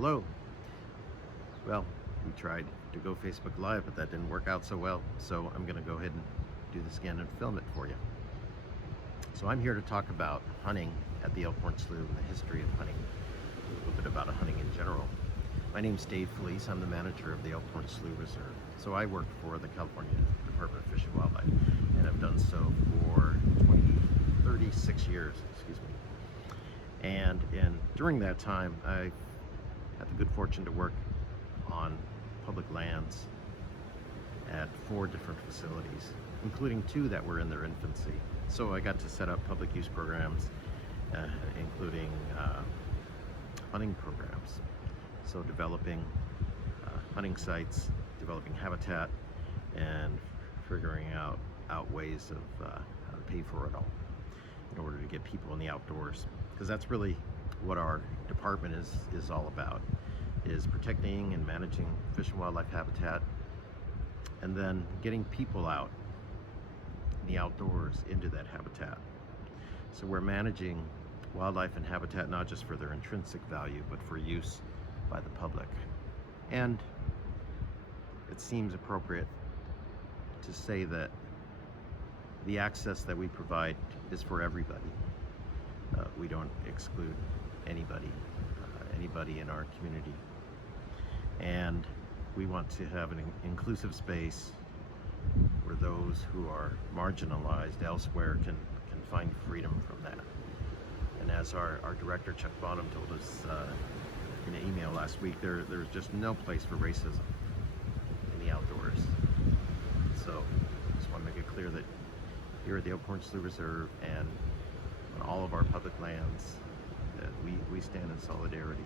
Hello. Well, we tried to go Facebook Live, but that didn't work out so well. So I'm going to go ahead and do this again and film it for you. So I'm here to talk about hunting at the Elkhorn Slough and the history of hunting, a little bit about hunting in general. My name's Dave Feliz. I'm the manager of the Elkhorn Slough Reserve. So I work for the California Department of Fish and Wildlife, and I've done so for 36 years, excuse me. And during that time, I had the good fortune to work on public lands at 4 different facilities, including 2 that were in their infancy. So I got to set up public use programs, including hunting programs. So developing hunting sites, developing habitat, and figuring out ways of how to pay for it all in order to get people in the outdoors. Because that's really what our department is all about, is protecting and managing fish and wildlife habitat, and then getting people out in the outdoors into that habitat. So we're managing wildlife and habitat not just for their intrinsic value, but for use by the public. And it seems appropriate to say that the access that we provide is for everybody. We don't exclude anybody in our community. And we want to have an inclusive space where those who are marginalized elsewhere can find freedom from that. And as our director, Chuck Bonham, told us in an email last week, there's just no place for racism in the outdoors. So I just want to make it clear that here at the Elkhorn Slough Reserve and on all of our public lands, that we stand in solidarity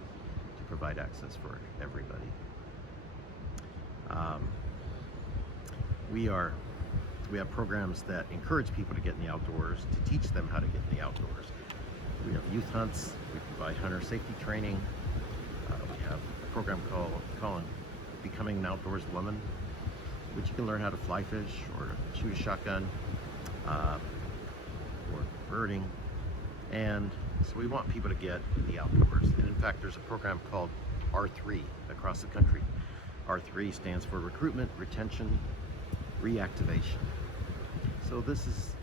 to provide access for everybody. We have programs that encourage people to get in the outdoors, to teach them how to get in the outdoors. We have youth hunts, we provide hunter safety training. We have a program called Becoming an Outdoors Woman, which you can learn how to fly fish or shoot a shotgun, or birding. And so we want people to get in the outdoors. And in fact, there's a program called R3 across the country. R3 stands for Recruitment, Retention, Reactivation. So this is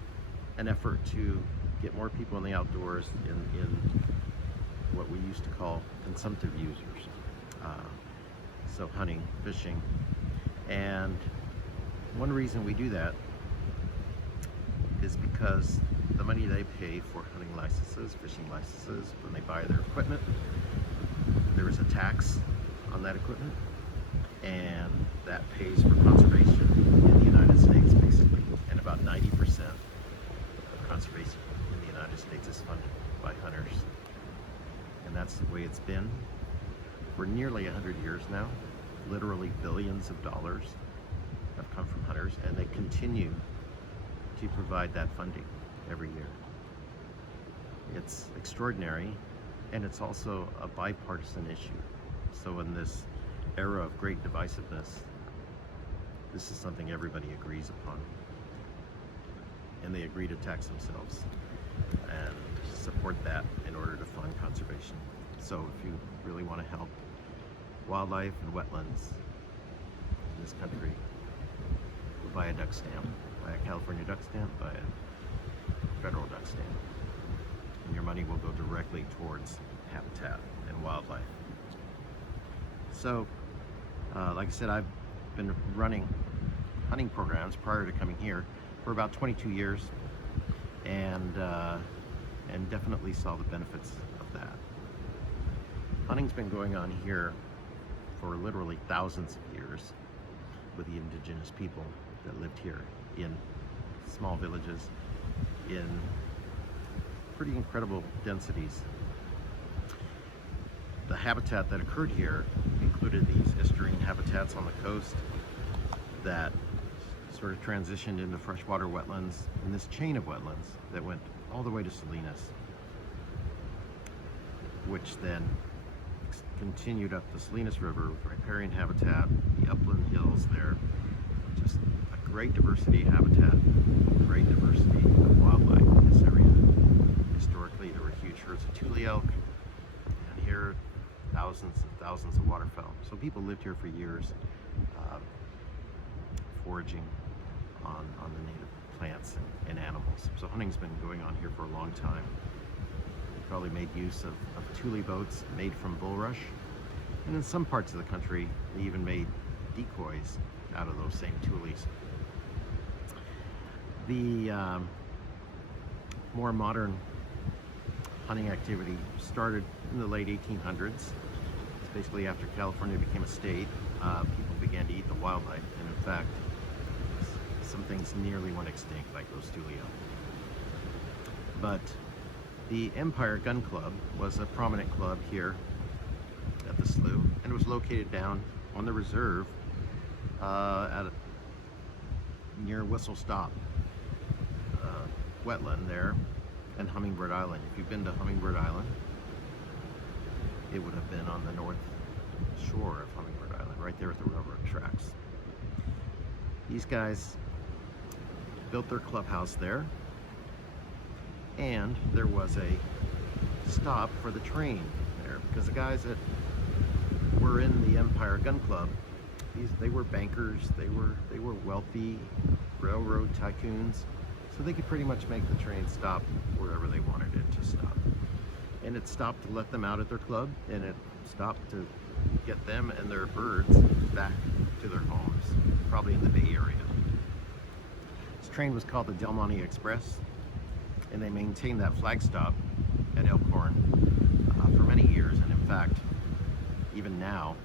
an effort to get more people in the outdoors in what we used to call consumptive users. So hunting, fishing. And one reason we do that is because the money they pay for hunting licenses, fishing licenses, when they buy their equipment, there is a tax on that equipment, and that pays for conservation in the United States, basically. And about 90% of conservation in the United States is funded by hunters. And that's the way it's been for nearly 100 years now. Literally billions of dollars have come from hunters, and they continue to provide that funding every year. It's extraordinary, and it's also a bipartisan issue. So in this era of great divisiveness, this is something everybody agrees upon, and they agree to tax themselves and support that in order to fund conservation. So if you really want to help wildlife and wetlands in this country, buy a duck stamp, buy a California duck stamp, buy a federal duck stamp, and your money will go directly towards habitat and wildlife. So, like I said, I've been running hunting programs prior to coming here for about 22 years, and definitely saw the benefits of that. Hunting's been going on here for literally thousands of years with the indigenous people that lived here in small villages in pretty incredible densities. The habitat that occurred here included these estuarine habitats on the coast that sort of transitioned into freshwater wetlands, and this chain of wetlands that went all the way to Salinas, which then continued up the Salinas River with riparian habitat, the upland hills there, just a great diversity of habitat, great diversity of wildlife in this area. Historically, there were huge herds of tule elk, and here thousands and thousands of waterfowl. So people lived here for years, foraging on the native plants and animals. So hunting's been going on here for a long time. They probably made use of tule boats made from bulrush. And in some parts of the country, they even made decoys out of those same tules. The more modern hunting activity started in the late 1800s. It's basically after California became a state, people began to eat the wildlife, and in fact, some things nearly went extinct, like those tule. But the Empire Gun Club was a prominent club here at the slough, and it was located down on the reserve near Whistle Stop wetland there and Hummingbird Island. If you've been to Hummingbird Island, it would have been on the north shore of Hummingbird Island, right there at the railroad tracks. These guys built their clubhouse there, and there was a stop for the train there, because the guys that were in the Empire Gun Club, they were bankers, they were wealthy railroad tycoons, so they could pretty much make the train stop wherever they wanted it to stop. And it stopped to let them out at their club, and it stopped to get them and their birds back to their homes, probably in the Bay Area. This train was called the Del Monte Express, and they maintained that flag stop at Elkhorn for many years. And in fact, even now,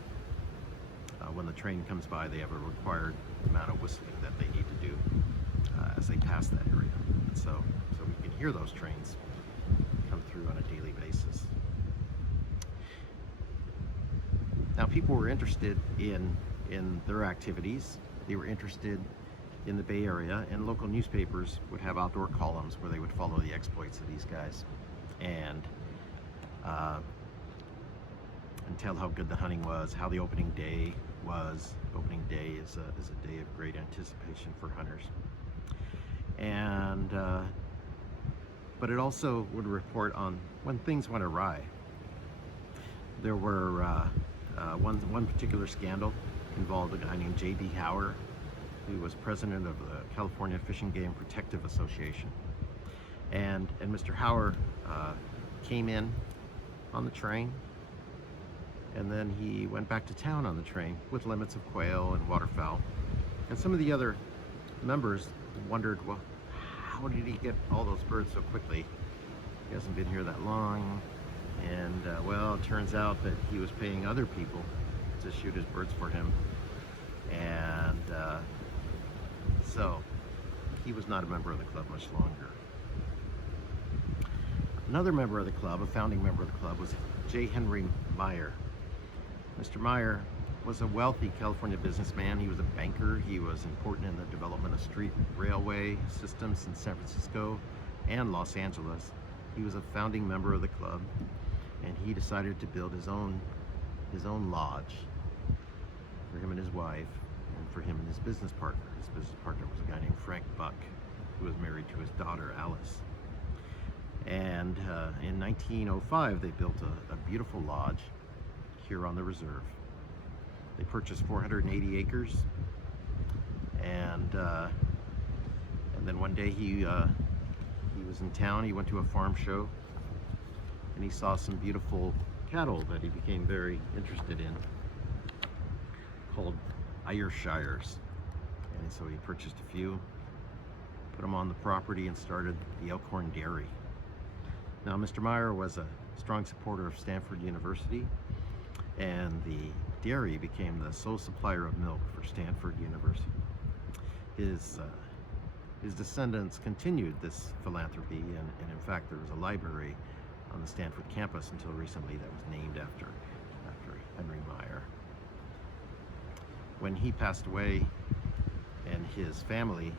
when the train comes by, they have a required amount of whistling that they need to do as they pass that area. And so we can hear those trains come through on a daily basis. Now, people were interested in their activities. They were interested in the Bay Area, and local newspapers would have outdoor columns where they would follow the exploits of these guys and tell how good the hunting was, how the opening day was. Opening day is a day of great anticipation for hunters. And but it also would report on when things went awry. There were one particular scandal involved a guy named J.D. Hauer, who was president of the California Fish and Game Protective Association. And Mr. Hauer came in on the train, and then he went back to town on the train with limits of quail and waterfowl. And some of the other members wondered, well, how did he get all those birds so quickly? He hasn't been here that long. And well, it turns out that he was paying other people to shoot his birds for him. And so he was not a member of the club much longer. Another member of the club, a founding member of the club, was J. Henry Meyer. Mr. Meyer was a wealthy California businessman. He was a banker. He was important in the development of street railway systems in San Francisco and Los Angeles. He was a founding member of the club, and he decided to build his own lodge for him and his wife, and for him and his business partner. His business partner was a guy named Frank Buck, who was married to his daughter Alice. And in 1905, they built a beautiful lodge here on the reserve. They purchased 480 acres, and then one day he was in town. He went to a farm show, and he saw some beautiful cattle that he became very interested in, called Ayrshires. And so he purchased a few, put them on the property, and started the Elkhorn Dairy. Now, Mr. Meyer was a strong supporter of Stanford University, and the dairy became the sole supplier of milk for Stanford University. His descendants continued this philanthropy, and in fact there was a library on the Stanford campus until recently that was named after Henry Meyer. When he passed away and his family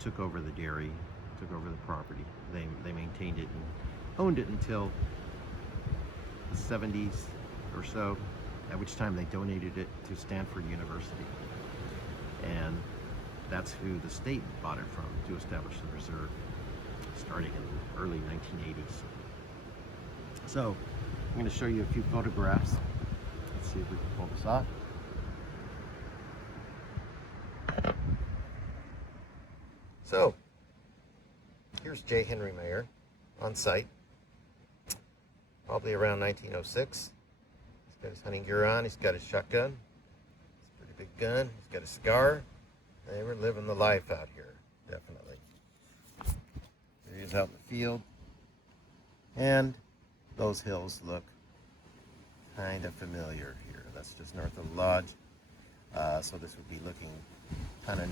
took over the dairy, took over the property, they maintained it and owned it until the 70s or so, at which time they donated it to Stanford University. And that's who the state bought it from to establish the reserve, starting in the early 1980s. So I'm going to show you a few photographs. Let's see if we can pull this off. So, here's J. Henry Mayer on site, probably around 1906. He's got his hunting gear on, he's got his shotgun, it's a pretty big gun, he's got a cigar. They were living the life out here, definitely. There he is out in the field. And those hills look kind of familiar here. That's just north of the lodge. So this would be looking kind of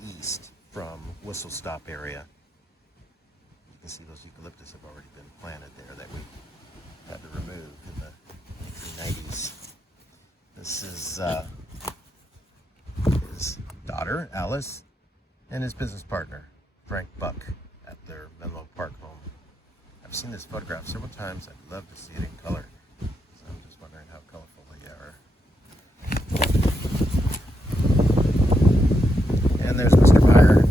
northeast from Whistle Stop area. You can see those eucalyptus have already been planted there that we had to remove in the 1990s. This is his daughter, Alice, and his business partner, Frank Buck, at their Menlo Park home. I've seen this photograph several times. I'd love to see it in color. So I'm just wondering how colorful they are. And there's Mr. Meyer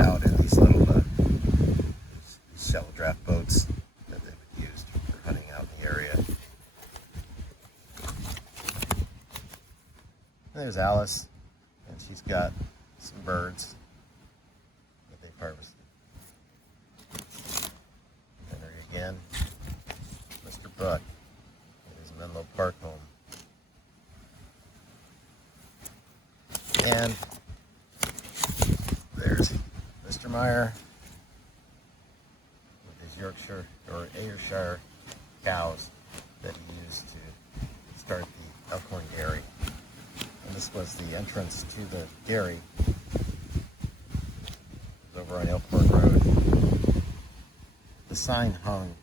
out in these little these shallow draft boats that they would use for hunting out in the area. And there's Alice, and she's got some birds that they've harvested. And there again, Mr. Buck in his Menlo Park home. And there's Mr. Meyer with his Yorkshire or Ayrshire cows that he used to start the Elkhorn dairy. And this was the entrance to the dairy. It was over on Elkhorn Road. The sign hung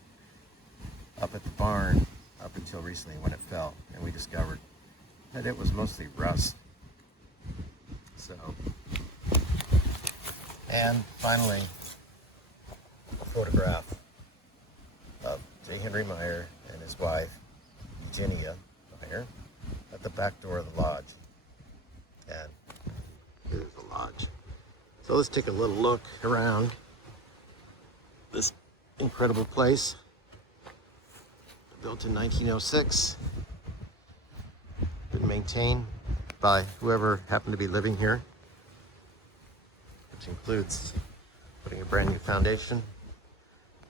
up at the barn up until recently when it fell, and we discovered that it was mostly rust. So, and finally, a photograph of J. Henry Meyer and his wife, Eugenia Meyer, at the back door of the lodge. And here's the lodge. So let's take a little look around this incredible place. Built in 1906. Been maintained by whoever happened to be living here, which includes putting a brand new foundation,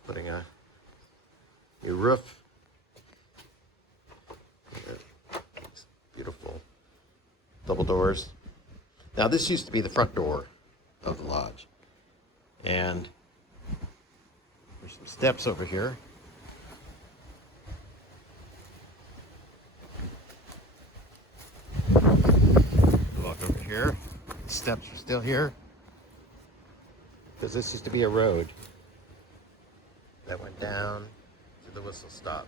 putting a new roof, beautiful double doors. Now this used to be the front door of the lodge, and there's some steps over here. Walk over here. The steps are still here because this used to be a road that went down to the Whistle Stop.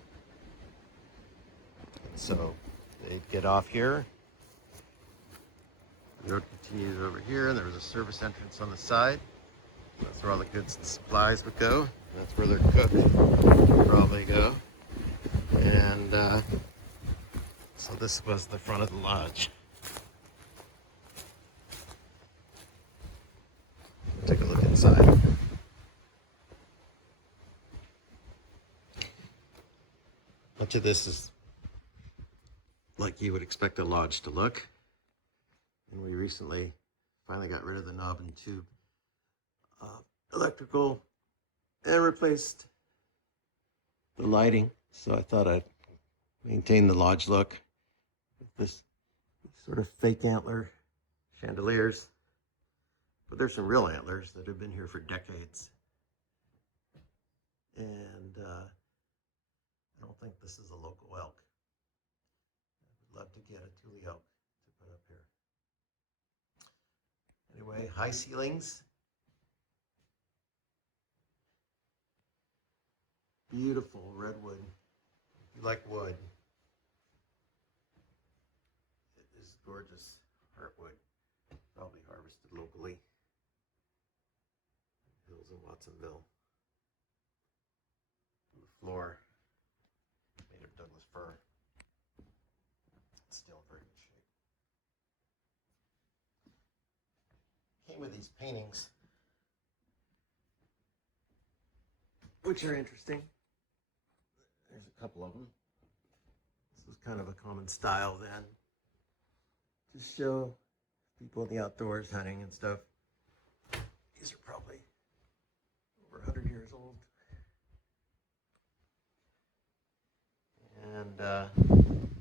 And so they'd get off here. The road continues over here, and there was a service entrance on the side. That's where all the goods and supplies would go. That's where their cook would probably go. And so this was the front of the lodge. Take a look inside. Much of this is like you would expect a lodge to look. And we recently finally got rid of the knob and tube electrical and replaced the lighting. So I thought I'd maintain the lodge look with this sort of fake antler chandeliers. But there's some real antlers that have been here for decades. And I don't think this is a local elk. I would love to get a Thule elk to put up here. Anyway, high ceilings. Beautiful redwood. If you like wood, it is gorgeous heartwood, probably harvested locally. Hills in Watsonville. The floor made of Douglas fir. It's still in very good shape. Came with these paintings, which are interesting. There's a a couple of them. This was kind of a common style then. Just show people in the outdoors hunting and stuff. These are probably over 100 years old. And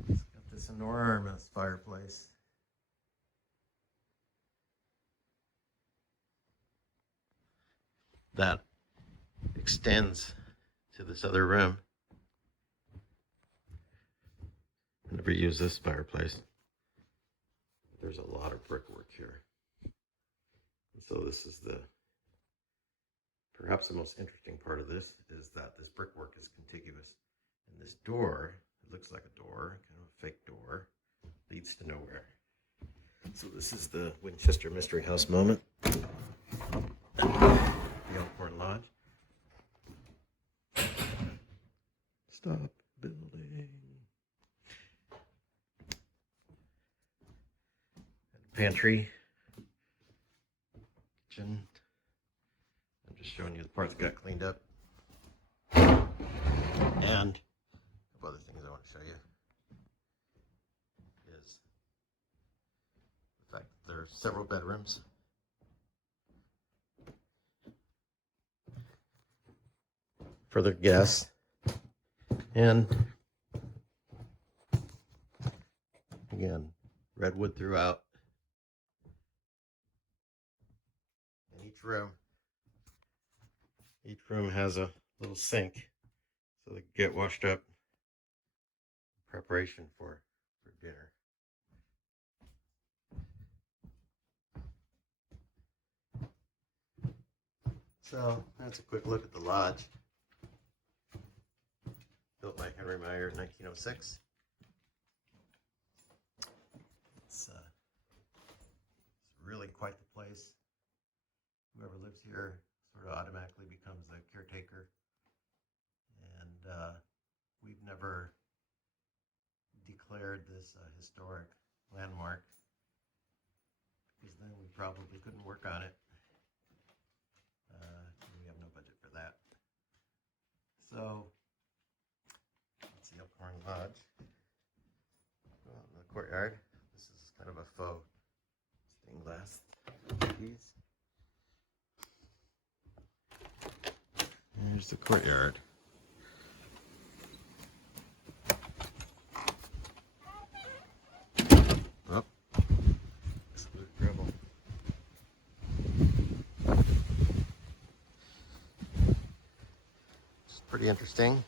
it's got this enormous fireplace. That extends to this other room. I never use this fireplace. There's a lot of brickwork here. And so this is perhaps the most interesting part of this is that this brickwork is contiguous. And this door, it looks like a door, kind of a fake door, leads to nowhere. So this is the Winchester Mystery House moment. The Elkhorn Lodge. Stop building. Pantry. Kitchen. I'm just showing you the parts that got cleaned up. And a couple other things I want to show you is the fact that there are several bedrooms. For their guests. And again, redwood throughout. And each room has a little sink so they can get washed up in preparation for dinner. So that's a quick look at the lodge. Built by Henry Meyer in 1906. It's really quite the place. Whoever lives here sort of automatically becomes the caretaker. And we've never declared this a historic landmark because then we probably couldn't work on it. We have no budget for that. So that's the Elkhorn Lodge. Go out in the courtyard. This is kind of a faux stained glass piece. Here's the courtyard. Oh, absolute trouble. It's pretty interesting.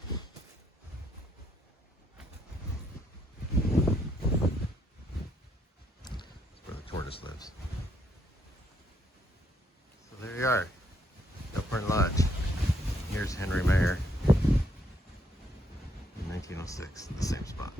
Tortoise lives. So there you are, Elkhorn Lodge. Here's Henry Meyer in 1906, the same spot.